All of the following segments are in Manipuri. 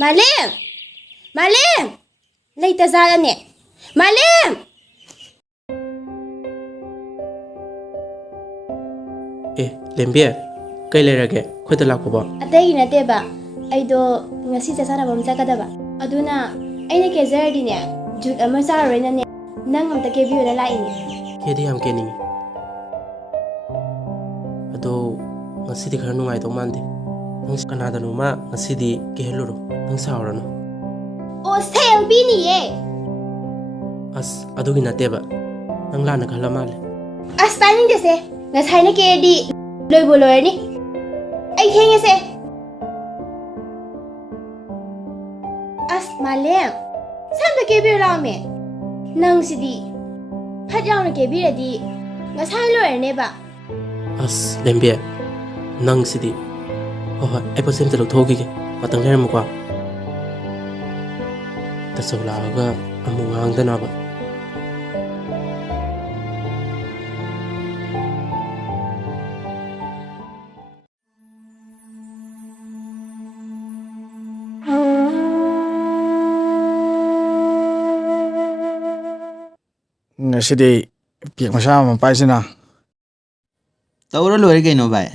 Malim! Malim! Later Zalane! Malim! Lembie, kay lerage, kwenta lakpo ba? Atay ginateba. Aydo ngasi sa sana bamsa kadaba. Aduna ay na kezerdi ne. Jud ama sa na ne. Nang amta kebiyo na lain. Kedi am kening. Ado ngasidi khara nungai to mande. Nang kanada no ma ngasidi keheluro. Nang saurano. O selbi ni ye. As ado ginateba. Nang lana khala male. As taning dese. Ngasay na kedi. Loy boloy ni. Ay kenge se. As Malim. Samta kebiyo lame. Nang sidi. Hadyaw na kebiyo di. Ngasay loy ne ba. As lembie, nang sidi. Oh, ay pasim talo thogi ke. Patang lera mo kwa. Tasawlaga amungang danaba. Ngasiday piyak masama paisina. Taura lo kay no bay.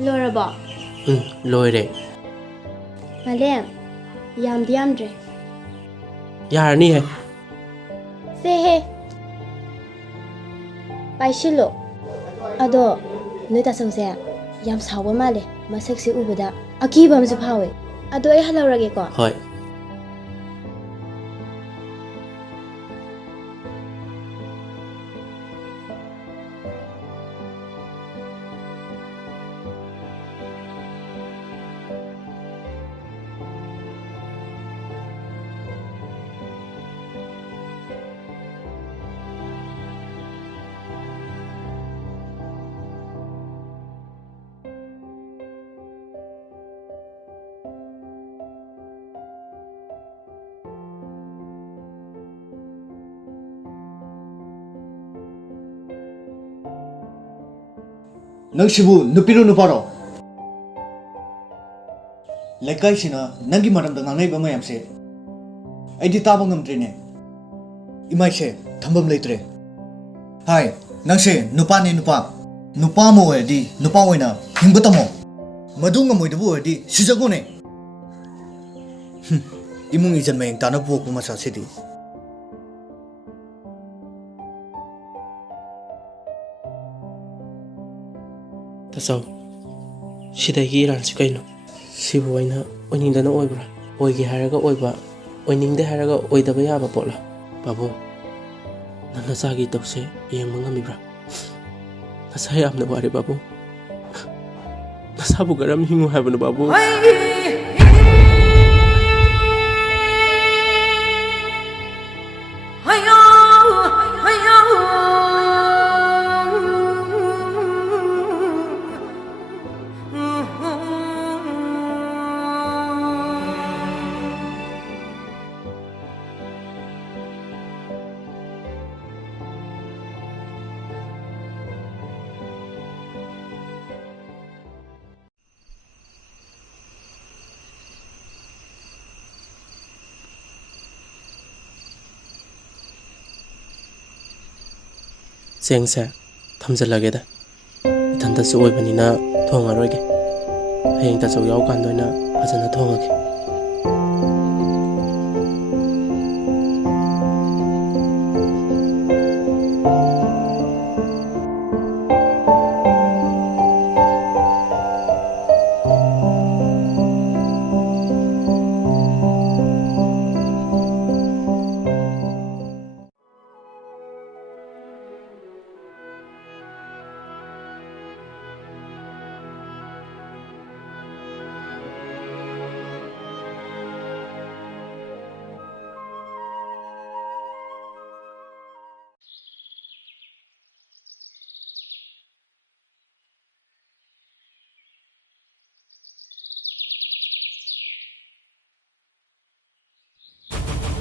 Loraba. Loire. Malim. Yamdi yamdre. Yarani hai. Se he. Paishilo. Ado. Nuita sangse. Yam sawa male. Masaksi ubada. Akiba msu pawe. Ado ay halawrage ko. Hoi. Nang sibu nupiru nuparo. Lekai sina nangi maram da ngangai ba mayam se. Ai di taba ngamdrine. Imai se thambam leitre. Hai, nang se nupa ne nupa. Nupa mo di nupa oina hingbatamo. Madu ngamoi dabu di sijagone. Imung ijan mayang tanah buok masa sidi. Tasau, sidagi iran si kaino. Sibu aina oiningdana oibra. Oigi haraga oiba, oiningde haraga oidaba yaba potla. Babu, nana sagi tokse iyang mangamibra. Nasa yamna wari babu. Nasabu garam hingu habano babu. Sengse thamjalageda ithanda su oibanina thongaroige hayeng ta chau yaw kan doina phajana thongage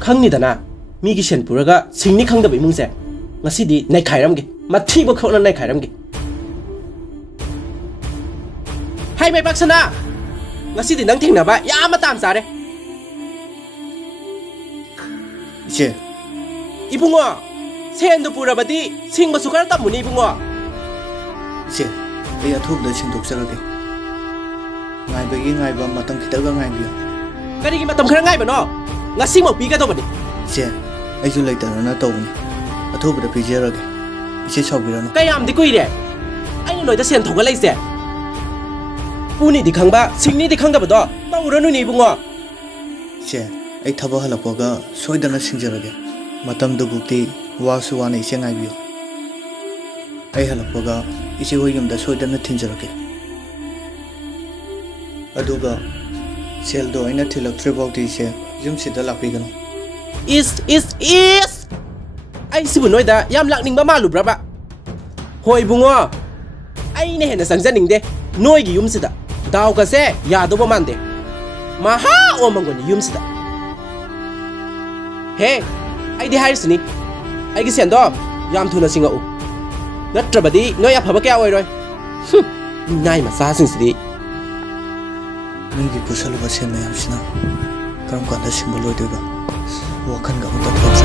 khangni migi sen puraga singni khangda imungse ngasidi nai khairamge mathi bo khona nai khairamge hai mai baksana ngasidi nang thengna ba yama tam sare Che, ibungo sendu purabadi singba sukar tamuni ibungo che, ai athuk da sinduk sarage. Ngai bagi ngai ba matang kita ga ngai biyo. karigi matam khara ngai bano ngasing mo piga do bani Che, ai ju laita na tawni. Athuk da pijerage. Che chawbirano. kayam di kuire ai noi da sen thoga laise puni di khangba singni di khangda bado tawranu ni ibungo Che, ai thaba halakwaga soidana singjarage. Matam du bukti wasu wana ise ngai biyo. Ai halakwaga ise hoyum da soidana thinjarage. Aduga sel do aina thilak trebauti ise yum sida lakpigano. is ai sibu noida yam lakning ba malu braba hoi bungo ai ne hena sangjaning de noi gi yumsida daw ka se ya do ba mande maha o mangoni yumsida he ai di haisni ai gi sendo yam thuna singa u natrabadi noi afaba kya oi roi nai ma sa sing sidi Nungi pusal ba sen mayam sina. Karam kanda simbolo dega. Wakan ga utak.